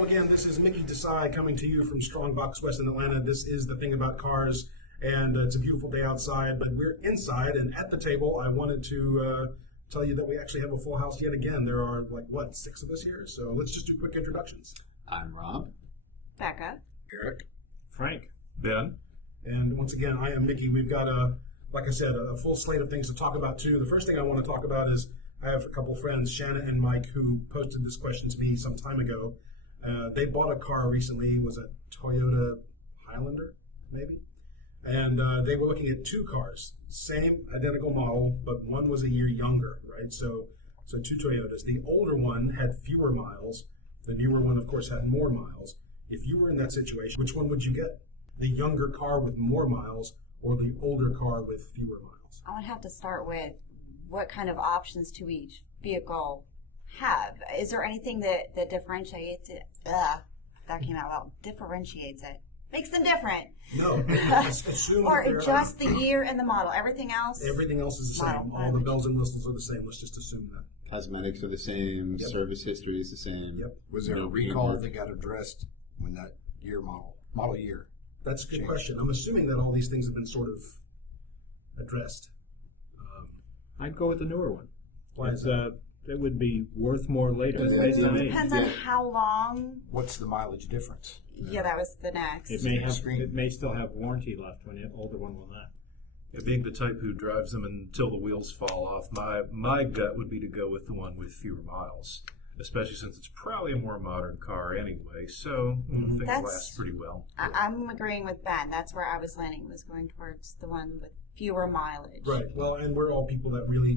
Hello again, this is Mickey Desai coming to you from Strongbox, West in Atlanta. This is The Thing About Cars, and it's a beautiful day outside, but we're inside, and at the table, I wanted to tell you that we actually have a full house yet again. There are, 6 of us here? So let's just do quick introductions. I'm Rob. Beka. Eric. Frank. Ben. And once again, I am Mickey. We've got, like I said, a full slate of things to talk about, too. The first thing I want to talk about is I have a couple friends, Shanna and Mike, who posted this question to me some time ago. They bought a car recently. It was a Toyota Highlander, maybe? And they were looking at 2 cars, same identical model, but one was a year younger, right? So 2 Toyotas. The older one had fewer miles. The newer one, of course, had more miles. If you were in that situation, which one would you get? The younger car with more miles or the older car with fewer miles? I would have to start with what kind of options to each vehicle have. Is there anything that differentiates it? That came out well. Differentiates it. Makes them different. No. Assume or just the year and the model. Everything else? Everything else is the same. All the bells and whistles are the same. Let's just assume that. Cosmetics are the same. Yep. Service history is the same. Yep. Was there a recall that got addressed when that year model year? That's a good question. I'm assuming that all these things have been sort of addressed. I'd go with the newer one. Why is that? It would be worth more later. It depends on how long. What's the mileage difference? Yeah, that was the next. It may still have warranty left when the older one will not. Yeah, being the type who drives them until the wheels fall off, my gut would be to go with the one with fewer miles, especially since it's probably a more modern car anyway, so things last pretty well. I'm agreeing with Ben. That's where I was landing, was going towards the one with fewer mileage. Right. Well, and we're all people that really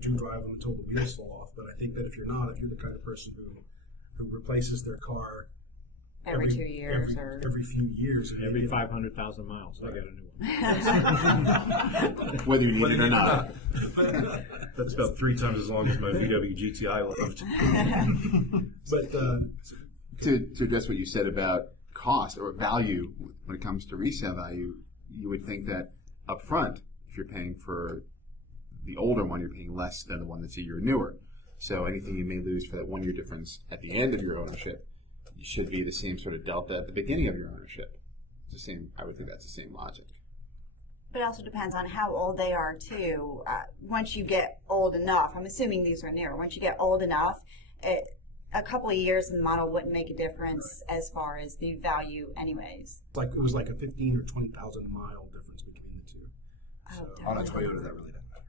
do drive them until the wheels fall off, but I think that if you're the kind of person who replaces their car every 2 years every few years. Every 500,000 miles, I got a new one. Whether you need it or not. That's about 3 times as long as my VW GTI lived. But to address what you said about cost or value, when it comes to resale value, you would think that up front, if you're paying for the older one, you're paying less than the one that's a year newer. So anything you may lose for that 1 year difference at the end of your ownership, it should be the same sort of delta at the beginning of your ownership. It's the same. I would think that's the same logic. But it also depends on how old they are, too. Once you get old enough, I'm assuming these are newer, once you get old enough, a couple of years in the model wouldn't make a difference as far as the value anyways. it was like a 15 or 20,000 mile difference between the two. So, On a Toyota, that really doesn't matter.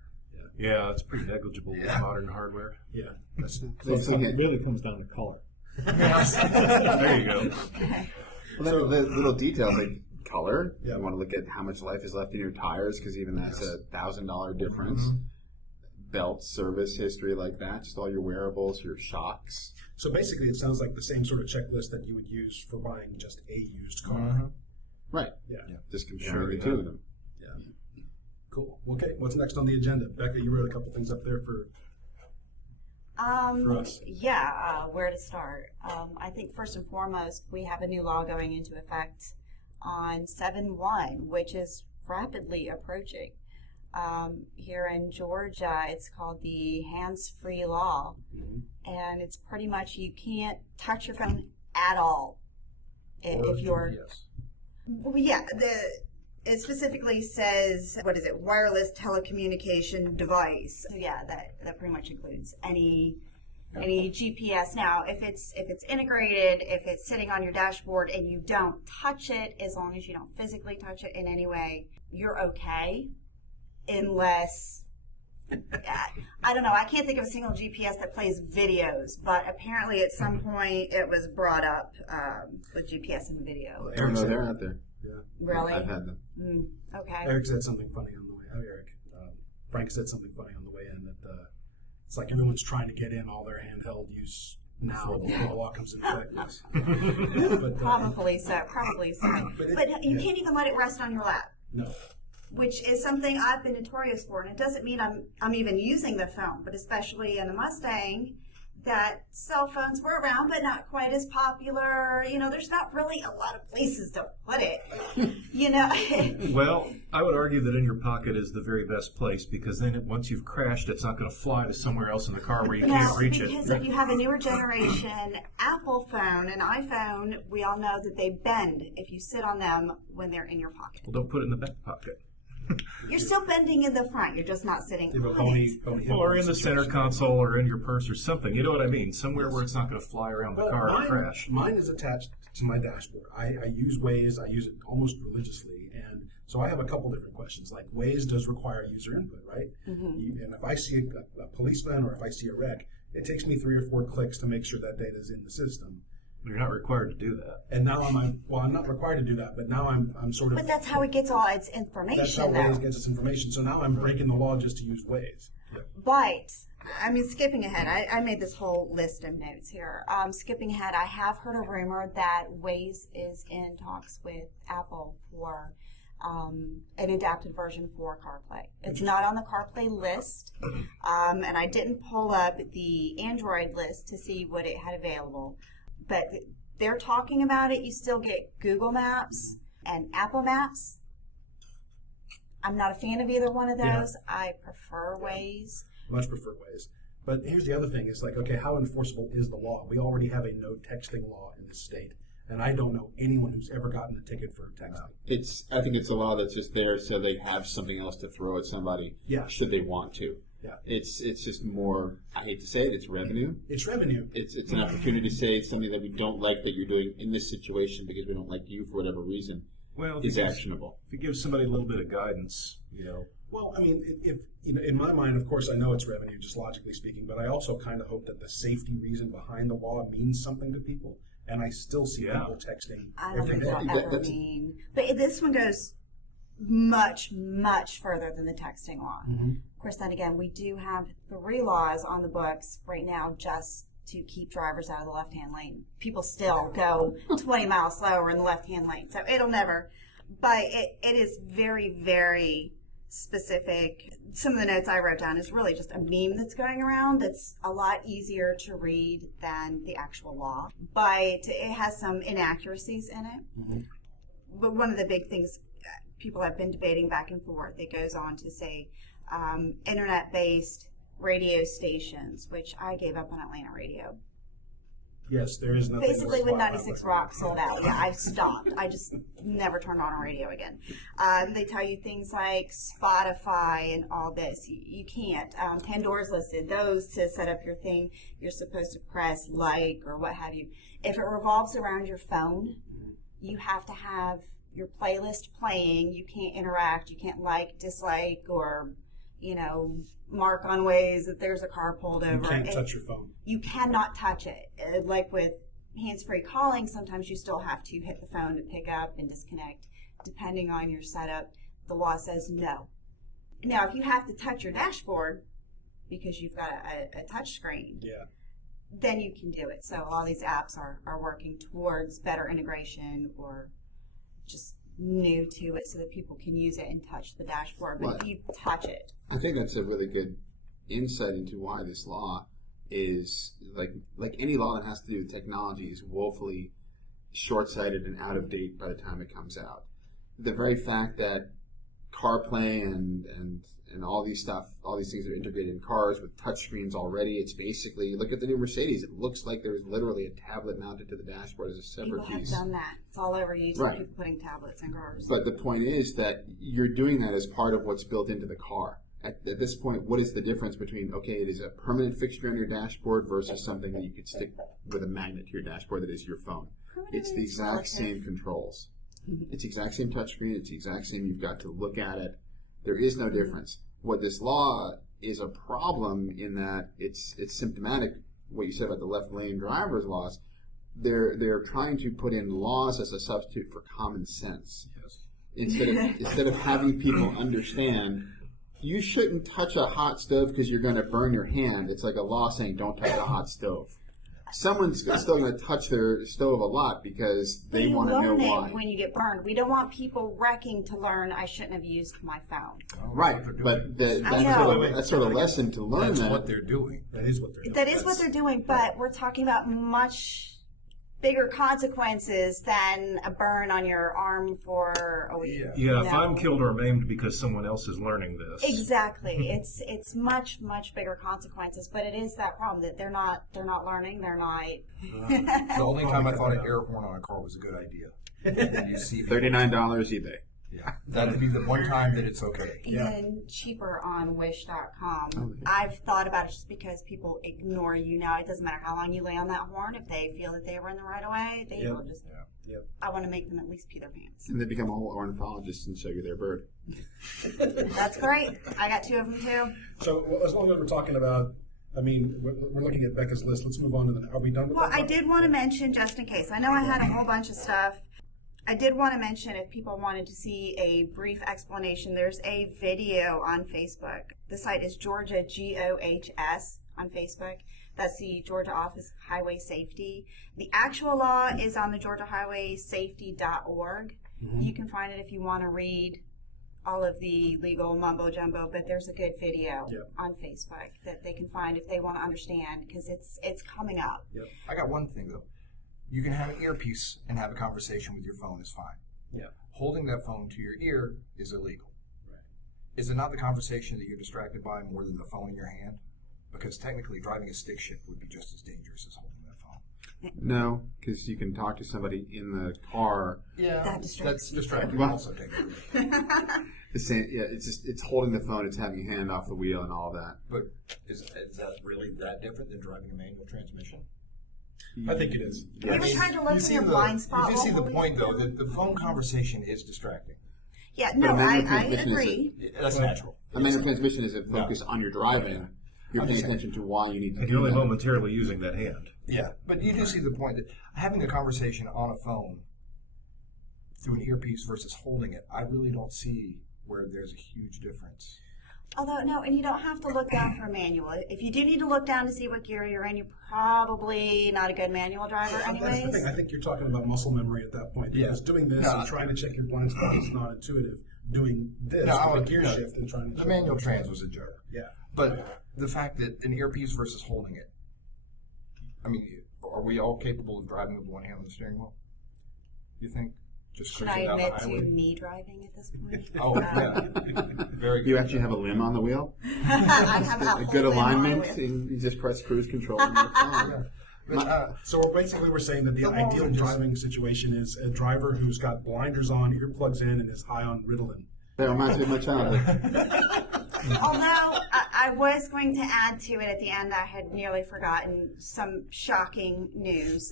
Yeah, it's pretty negligible with modern hardware. Yeah. It really comes down to color. There you go. Well, the little details like color. Yeah. You want to look at how much life is left in your tires, because even that's $1,000 difference. Belt service history like that, just all your wearables, your shocks. So basically, it sounds like the same sort of checklist that you would use for buying just a used car. Right. Yeah. Just comparing the two of them. Yeah. Cool. Okay. What's next on the agenda? Becca, you wrote a couple things up there for us. Yeah, where to start? I think first and foremost, we have a new law going into effect on 7/1, which is rapidly approaching. Here in Georgia, it's called the hands-free law, and it's pretty much you can't touch your phone at all if you're. GPS. Well, yeah, it specifically says, what is it, wireless telecommunication device. So yeah, that pretty much includes any GPS. Now, if it's integrated, if it's sitting on your dashboard and you don't touch it, as long as you don't physically touch it in any way, you're okay. Unless, I don't know, I can't think of a single GPS that plays videos, but apparently at some point it was brought up with GPS and video. I don't know, they're out there. Yeah. Really? I've had them. Okay. Eric said something funny on the way. Eric. Frank said something funny on the way in that it's like everyone's trying to get in all their handheld use now before the law comes into effect. But, Probably so. But you can't even let it rest on your lap. No. Which is something I've been notorious for, and it doesn't mean I'm even using the phone, but especially in a Mustang, that cell phones were around, but not quite as popular. You know, there's not really a lot of places to put it. You know. Well, I would argue that in your pocket is the very best place, because then once you've crashed, it's not going to fly to somewhere else in the car where you can't reach it. Because if you have a newer generation Apple phone and iPhone, we all know that they bend if you sit on them when they're in your pocket. Well, don't put it in the back pocket. You're still bending in the front. You're just not sitting on it. Or in the center console or in your purse or something. You know what I mean? Somewhere where it's not going to fly around the car and crash. Mine is attached to my dashboard. I use Waze. I use it almost religiously. And so I have a couple different questions. Like Waze does require user input, right? And if I see a policeman or if I see a wreck, it takes me 3 or 4 clicks to make sure that data is in the system. You're not required to do that. And now I'm not required to do that, but now I'm sort of. But that's how it gets all its information. That's how Waze gets its information. So now I'm breaking the law just to use Waze. But, I mean, skipping ahead, I made this whole list of notes here. Skipping ahead, I have heard a rumor that Waze is in talks with Apple for an adapted version for CarPlay. It's not on the CarPlay list, and I didn't pull up the Android list to see what it had available. But they're talking about it. You still get Google Maps and Apple Maps. I'm not a fan of either one of those. Yeah. I prefer Waze. Much prefer Waze. But here's the other thing. It's like, okay, how enforceable is the law? We already have a no texting law in this state. And I don't know anyone who's ever gotten a ticket for texting. I think it's a law that's just there so they have something else to throw at somebody should they want to. Yeah. It's just more, I hate to say it, it's revenue. It's revenue. It's an opportunity to say it's something that we don't like that you're doing in this situation because we don't like you for whatever reason. Well, is actionable. If you give somebody a little bit of guidance, you know. Well, I mean, if in my mind, of course, I know it's revenue, just logically speaking, but I also kind of hope that the safety reason behind the law means something to people. And I still see people texting. I don't think that'll ever mean. But this one goes much, much further than the texting law. Of course, then again, we do have 3 laws on the books right now just to keep drivers out of the left-hand lane. People still go 20 miles slower in the left-hand lane. So it'll never. But it is very, very specific. Some of the notes I wrote down is really just a meme that's going around that's a lot easier to read than the actual law. But it has some inaccuracies in it. But one of the big things people have been debating back and forth, it goes on to say internet-based radio stations, which I gave up on Atlanta radio. Yes, there is nothing. Basically, when 96 Rock sold out, I stopped. I just never turned on a radio again. They tell you things like Spotify and all this. You can't. Pandora's listed. Those to set up your thing, you're supposed to press like or what have you. If it revolves around your phone, you have to have your playlist playing. You can't interact. You can't like, dislike, or, mark on ways that there's a car pulled over. You can't touch your phone. You cannot touch it. Like with hands-free calling, sometimes you still have to hit the phone to pick up and disconnect. Depending on your setup, the law says no. Now, if you have to touch your dashboard because you've got a touch screen, then you can do it. So all these apps are working towards better integration or just new to it so that people can use it and touch the dashboard. But if you touch it, I think that's a really good insight into why this law is like any law that has to do with technology is woefully short-sighted and out of date by the time it comes out. The very fact that CarPlay and all these things are integrated in cars with touchscreens already, it's basically, look at the new Mercedes, it looks like there's literally a tablet mounted to the dashboard as a separate piece. People have done that. It's all over YouTube, people putting tablets in cars. But the point is that you're doing that as part of what's built into the car. At this point, what is the difference between, okay, it is a permanent fixture on your dashboard versus something that you could stick with a magnet to your dashboard that is your phone? It's the exact same controls. It's the exact same touchscreen. It's the exact same. You've got to look at it. There is no difference. What this law is a problem in that it's symptomatic. What you said about the left lane driver's laws, they're trying to put in laws as a substitute for common sense. Yes. Instead of having people understand, you shouldn't touch a hot stove because you're going to burn your hand. It's like a law saying don't touch a hot stove. someone's still going to touch their stove a lot because they want to know learn why. it when you get burned. We don't want people wrecking to learn I shouldn't have used my phone. Right, but that's sort of lesson to learn That's that. what they're doing. That is what they're doing. That is what they're doing, but we're talking about much bigger consequences than a burn on your arm for a week. Yeah, if I'm killed or maimed because someone else is learning this. Exactly. It's much bigger consequences, but it is that problem that they're not learning, they're not. The only time I thought an air horn on a car was a good idea. And you see people- $39 eBay. Yeah, that'd be the one time that it's okay. Even cheaper on Wish.com. Okay. I've thought about it just because people ignore you now. It doesn't matter how long you lay on that horn. If they feel that they were in the right of way, they will just. Yep. I want to make them at least pee their pants. And they become all ornithologists and show you their bird. That's great. I got 2 of them too. So as long as we're talking about, I mean, we're looking at Becca's list. Let's move on to the. Are we done with Well, that? I did want to mention, just in case. I know I had a whole bunch of stuff. I did want to mention if people wanted to see a brief explanation, there's a video on Facebook. The site is Georgia GOHS on Facebook. That's the Georgia Office of Highway Safety. The actual law is on the GeorgiaHighwaySafety.org. You can find it if you want to read all of the legal mumbo jumbo, but there's a good video on Facebook that they can find if they want to understand, because it's coming up. I got one thing though. You can have an earpiece and have a conversation with your phone is fine. Yeah. Holding that phone to your ear is illegal. Right. Is it not the conversation that you're distracted by more than the phone in your hand? Because technically driving a stick shift would be just as dangerous as holding that phone. No, because you can talk to somebody in the car. Yeah, that's distracting Well- also technically. It's holding the phone, it's having your hand off the wheel and all that. But is that really that different than driving a manual transmission? I think it is. We were trying to look for your blind spot. You do see the while we point were- though, that the phone conversation is distracting. Yeah, But no, a manual I transmission is agree. That's natural. A manual transmission is a focus on your driving. You're paying attention to why you need to And do you're only that. momentarily using that hand. Yeah, but you do see the point that having a conversation on a phone through an earpiece versus holding it, I really don't see where there's a huge difference. Although, no, and you don't have to look down for a manual. If you do need to look down to see what gear you're in, you're probably not a good manual driver That's the anyways. thing. I think you're talking about muscle memory at that point. Yeah. Because doing this and trying to check your blind spot is not intuitive. Doing this with a gear shift and trying to The check manual your trans was a joke. Yeah. But the fact that an earpiece versus holding it, I mean, are we all capable of driving with one hand on the steering wheel? You think? Just Should I cruising down the admit to highway? me driving at this point? Oh, yeah. Very good. You actually have a limb on the wheel? I have A whole good limb on my alignment, wheel. and you just press cruise control on your phone. But, So basically we're saying that the The laws ideal are just- driving situation is a driver who's got blinders on, earplugs in, and is high on Ritalin. That reminds me of my childhood. Although I was going to add to it at the end, I had nearly forgotten some shocking news.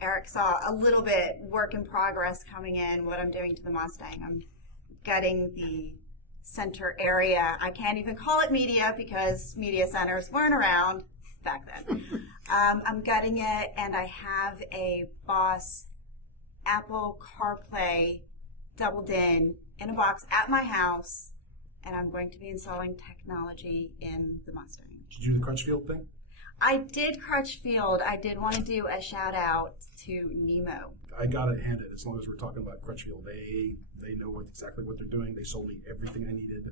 Eric saw a little bit work in progress coming in, what I'm doing to the Mustang. I'm gutting the center area. I can't even call it media because media centers weren't around back then. I'm gutting it, and I have a Boss Apple CarPlay doubled in a box at my house, and I'm going to be installing technology in the Mustang. Did you do the Crutchfield thing? I did Crutchfield. I did want to do a shout out to Nemo. I got it handed as long as we're talking about Crutchfield. They know exactly what they're doing. They sold me everything I needed,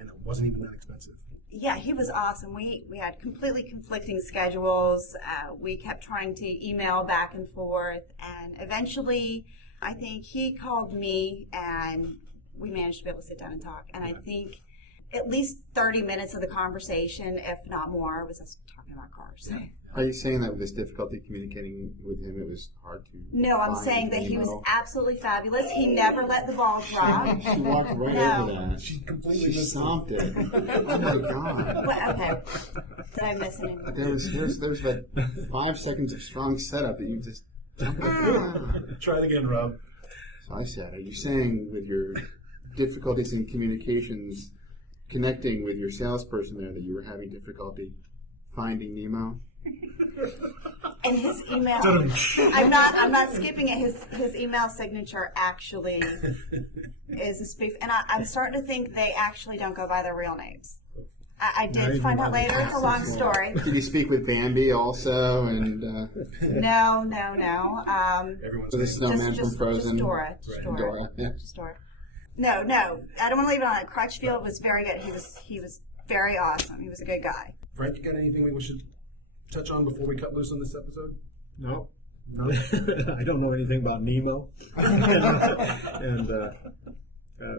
and it wasn't even that expensive. Yeah, he was awesome. We had completely conflicting schedules. We kept trying to email back and forth, and eventually I think he called me, and we managed to be able to sit down and talk. And I think at least 30 minutes of the conversation, if not more, was us talking about cars. Are you saying that with this difficulty communicating with him, it was hard to? No, I'm find saying that he was Nemo? absolutely fabulous. He never let the ball drop. She walked right No. over that. She completely She missed it. stomped it. Oh my god! What, okay. Did I miss anything? There's that 5 seconds of strong setup that you just. Try it again, Rob. So I said, are you saying with your difficulties in communications, connecting with your salesperson there, that you were having difficulty finding Nemo? And his email, I'm not skipping it. His email signature actually is a spoof, and I'm starting to think they actually don't go by their real names. I did find out later. It's a long story. Did you speak with Bambi also? And No. Everyone's with the snowman from Frozen? Just Dora. Dora. Yeah. Just Dora. No. I don't want to leave it on it. Crutchfield was very good. He was very awesome. He was a good guy. Frank, you got anything we should touch on before we cut loose on this episode? No. No? I don't know anything about Nemo. and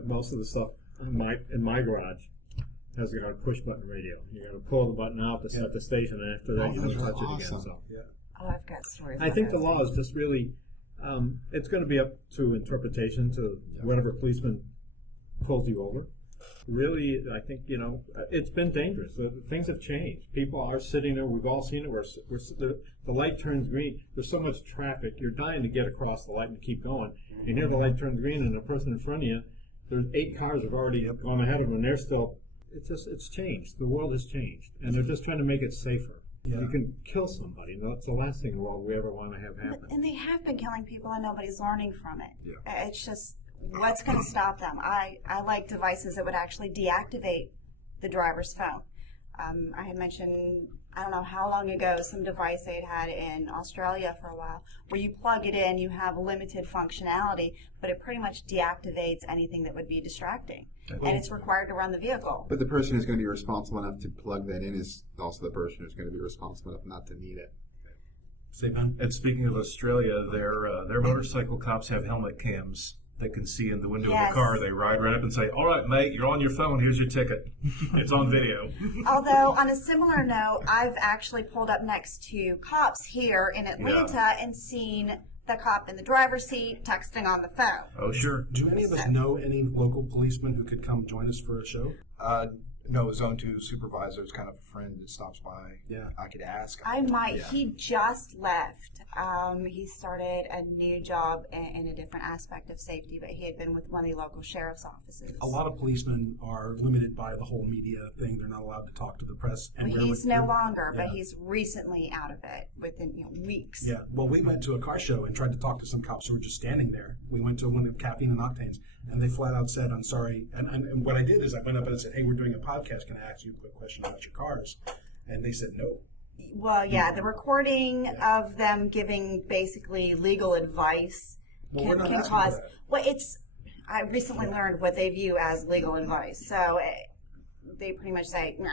most of the stuff in my garage has got a push button radio. You got to pull the button out to set the station, and after that you don't touch it again. So Oh, I've got stories. I think the law is just really, it's going to be up to interpretation to whatever policeman pulls you over. Really, I think, it's been dangerous. Things have changed. People are sitting there. We've all seen it. The light turns green. There's so much traffic. You're dying to get across the light and keep going. And here the light turns green, and the person in front of you, there's 8 cars have already gone ahead of them, and they're still. It's changed. The world has changed, and they're just trying to make it safer. Yeah. You can kill somebody, and that's the last thing in the world we ever want to have happen. And they have been killing people, and nobody's learning from it. Yeah. It's just, what's going to stop them? I like devices that would actually deactivate the driver's phone. I had mentioned, I don't know how long ago, some device they'd had in Australia for a while, where you plug it in, you have limited functionality, but it pretty much deactivates anything that would be distracting. And it's required to run the vehicle. But the person who's going to be responsible enough to plug that in is also the person who's going to be responsible enough not to need it. Say, Ben? And speaking of Australia, their motorcycle cops have helmet cams. They can see in the window of the car. They ride right up and say, "All right, mate, you're on your phone. Here's your ticket." It's on video. Although, on a similar note, I've actually pulled up next to cops here in Atlanta and seen the cop in the driver's seat texting on the phone. Oh, sure. Do any of us know any local policemen who could come join us for a show? No, Zone 2 supervisor is kind of a friend that stops by. Yeah. I could ask. I might. He just left. He started a new job in a different aspect of safety, but he had been with one of the local sheriff's offices. A lot of policemen are limited by the whole media thing. They're not allowed to talk to the press. And Well, he's no longer, but he's recently out of it within weeks. Yeah. Well, we went to a car show and tried to talk to some cops who were just standing there. We went to one of Caffeine and Octanes, and they flat out said, "I'm sorry." And what I did is I went up and I said, "Hey, we're doing a podcast. Can I ask you a quick question about your cars?" And they said no. Well, yeah, the recording of them giving basically legal advice Well, we're not can asking cause. for that. Well, I recently learned what they view as legal advice, so they pretty much say, "Nah."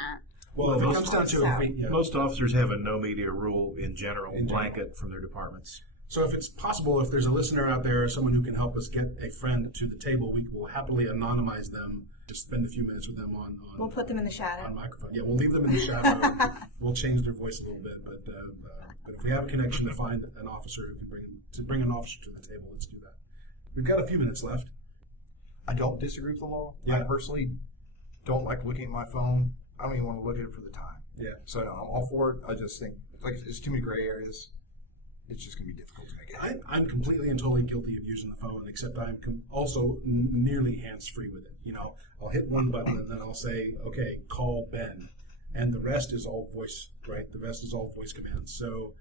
Well, if it comes down to it, Most officers have a no media rule in general, blanket from their departments. So if it's possible, if there's a listener out there, someone who can help us get a friend to the table, we will happily anonymize them. Just spend a few minutes with them on We'll put them in the shadow. on microphone. Yeah, we'll leave them in the shadow. We'll change their voice a little bit, but if we have a connection to find an officer who can bring an officer to the table, let's do that. We've got a few minutes left. I don't disagree with the law. Yeah. I personally don't like looking at my phone. I don't even want to look at it for the time. Yeah. So no, I'm all for it. I just think it's too many gray areas. It's just going to be difficult to make it happen. I'm completely and totally guilty of using the phone, except I'm also nearly hands-free with it. I'll hit one button and then I'll say, "Okay, call Ben," and the rest is all voice, right? The rest is all voice commands. So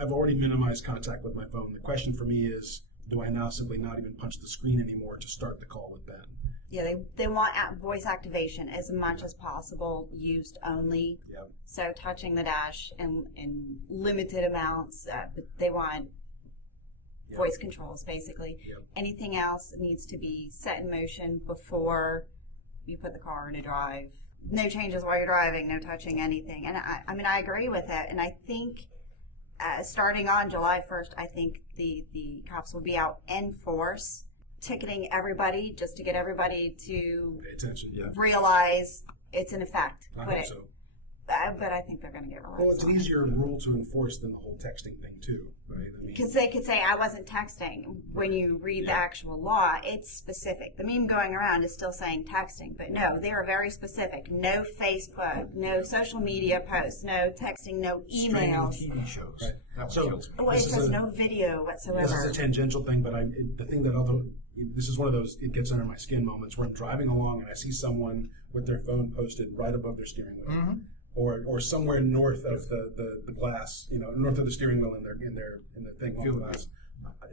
I've already minimized contact with my phone. The question for me is, do I now simply not even punch the screen anymore to start the call with Ben? Yeah, they want voice activation as much as possible, used only. Yep. So touching the dash in limited amounts, but they want voice controls, basically. Yep. Anything else needs to be set in motion before you put the car into drive. No changes while you're driving, no touching anything. And I agree with it. And I think starting on July 1st, I think the cops will be out in force, ticketing everybody just to get everybody to Pay attention. Yeah. realize it's in effect. I But hope so. but I think they're going to get Well, relaxed. it's an easier rule to enforce than the whole texting thing, too, right? I mean, Because they could say, "I wasn't texting." When you read the actual law, it's specific. The meme going around is still saying texting, but no, they are very specific. No Facebook, no social media posts, no texting, no Streaming emails. TV shows. Right. That one So- kills me. Oh, it This is says a- no video This whatsoever. is a tangential thing, but the thing that this is one of those it gets under my skin moments where I'm driving along and I see someone with their phone posted right above their steering wheel, or somewhere north of the glass, north of the steering wheel in the thing on the glass,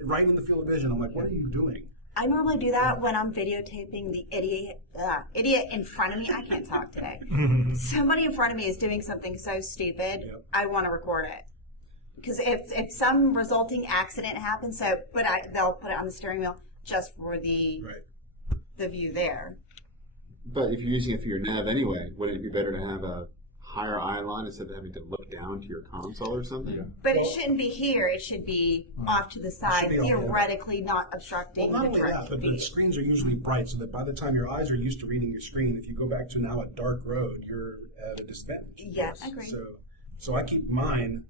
right in the field of vision. I'm like, what are you doing? I normally do that when I'm videotaping the idiot in front of me. I can't talk today. Somebody in front of me is doing something so stupid, Yep. I want to record it. Because if some resulting accident happens, they'll put it on the steering wheel just for the view there. But if you're using it for your nav anyway, wouldn't it be better to have a higher eye line instead of having to look down to your console or something? Yeah. But it shouldn't be here. It should be off to the side, be on the- theoretically not obstructing Well, not the only that, direct but view. the screens are usually bright, so that by the time your eyes are used to reading your screen, if you go back to now a dark road, you're at a disadvantage. Yeah, I agree. So I keep mine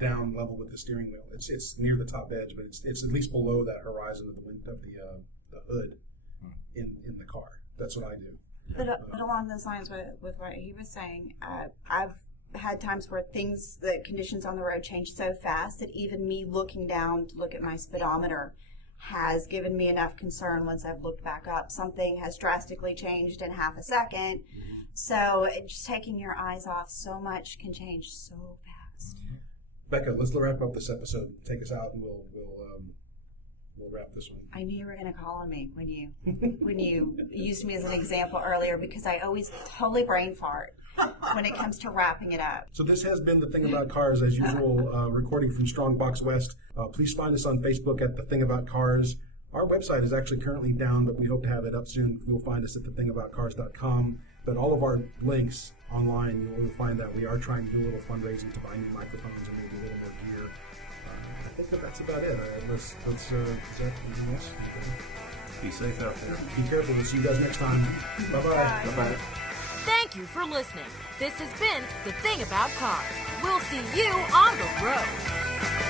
down level with the steering wheel. It's near the top edge, but it's at least below that horizon of the hood in the car. That's what I do. But along those lines with what he was saying, I've had times where the conditions on the road change so fast that even me looking down to look at my speedometer has given me enough concern once I've looked back up. Something has drastically changed in half a second. So just taking your eyes off so much can change so fast. Becca, let's wrap up this episode. Take us out, and we'll wrap this one. I knew you were going to call on me when you used me as an example earlier, because I always totally brain fart when it comes to wrapping it up. So this has been The Thing About Cars, as usual, recording from Strongbox West. Please find us on Facebook at The Thing About Cars. Our website is actually currently down, but we hope to have it up soon. You'll find us at TheThingAboutCars.com. But all of our links online, you'll find that we are trying to do a little fundraising to buy new microphones and maybe a little more gear. I think that's about it. Is that anything else? Be safe out there. Be careful. We'll see you guys next time. Bye-bye. Bye-bye. Thank you for listening. This has been The Thing About Cars. We'll see you on the road.